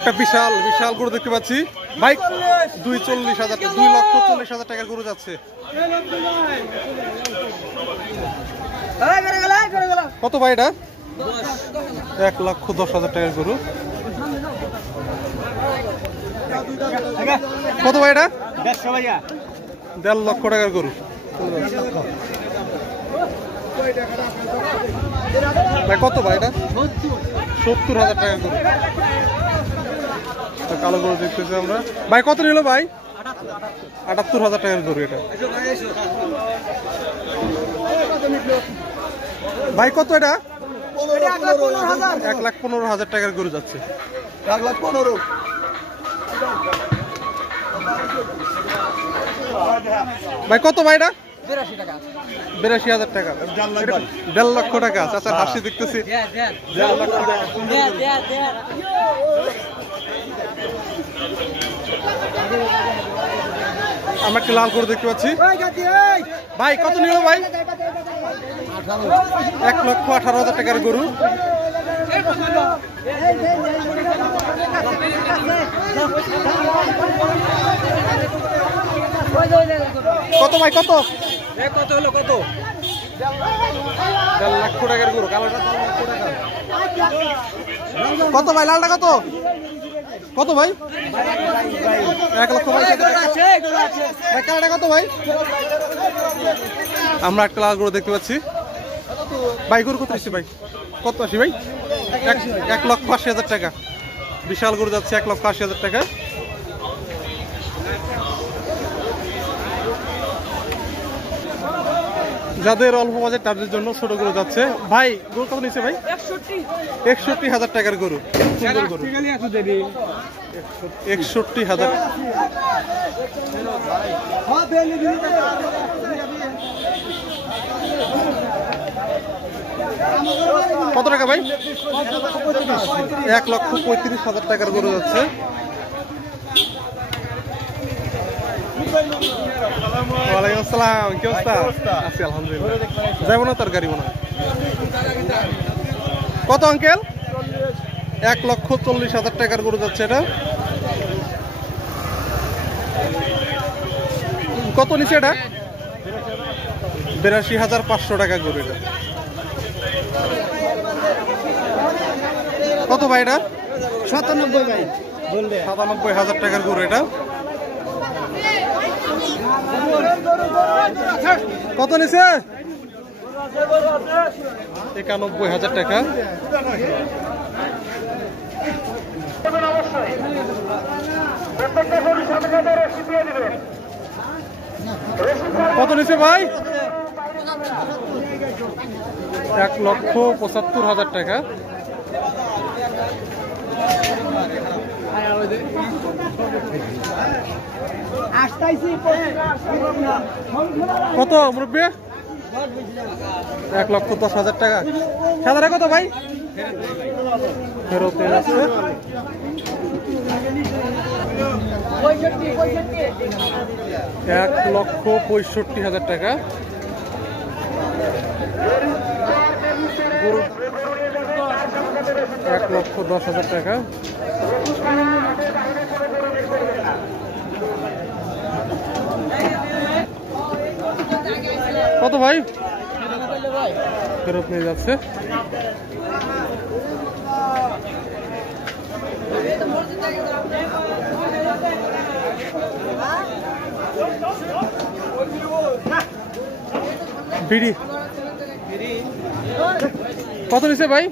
একটা বিশাল বিশাল গরু দেখতে পাচ্ছি ভাই, 2,40,000 টাকার গরু যাচ্ছে। কত ভাই এটা? 1,10,000 টাকার গরু। কত ভাই এটা? 1.5 লক্ষ টাকার গরু। ভাই কত ভাই এটা? 70,000 টাকার গরু। কালো গরু দেখতেছি আমরা। ভাই কত নিল ভাই? 78,000 টাকার গরু এটা। ভাই কত এটা? 1,15,000 টাকার গরু যাচ্ছে। 1,15,000। ভাই কত ভাই এটা? 82,000 টাকা। 1.5 লক্ষ টাকা। চাচার হাসি দেখতেছি। 1.5 লক্ষ টাকা। আমরা একটা লাল গরু দেখতে পাচ্ছি। ভাই কত নিল ভাই? 1,18,000 টাকার গরু। কত ভাই কত? কত হলো কত? 1.5 লক্ষ টাকার গরু। কালোটা 1.5 লক্ষ টাকা। কত ভাই লালটা কত? কত ভাই? 1,00,000 ভাই কালোটা কত ভাই? আমরা একটা লাল গরু দেখতে পাচ্ছি। ভাই গরু কত আসছে ভাই? কত আসি ভাই? 1,80,000 টাকা। বিশাল গরু যাচ্ছে 1,80,000 টাকা। যাদের অল্প বাজেট তাদের জন্য ছোট গরু যাচ্ছে। ভাই গরু কত নিচ্ছে ভাই? 61,000 টাকার গরু। সুন্দর গরু। 61,000। কত টাকা ভাই? 1,35,000 টাকার গরু যাচ্ছে। ওয়ালাইকুম আসসালাম, কি অবস্থা? আছি আলহামদুলিল্লাহ। যাবো না তরকারি মনে হয়। কত আঙ্কেল? 1,40,000 টাকার গরু যাচ্ছে এটা। কত নিচে এটা? 82,500 টাকা গরু এটা। কত ভাই এটা? 97 ভাই। 97,000 টাকার গরু এটা। কত নিছে? 91,000 টাকা। কত নিছে ভাই? 1,75,000 টাকা। কত মুরব্বী? 1,10,000 টাকা। সাদারা কত ভাই? ফেরত যাচ্ছে। 1,65,000 টাকা। 1,10,000 টাকা। কত ভাই? ফেরত নিয়ে যাচ্ছে। বিড়ি কত নিছে ভাই?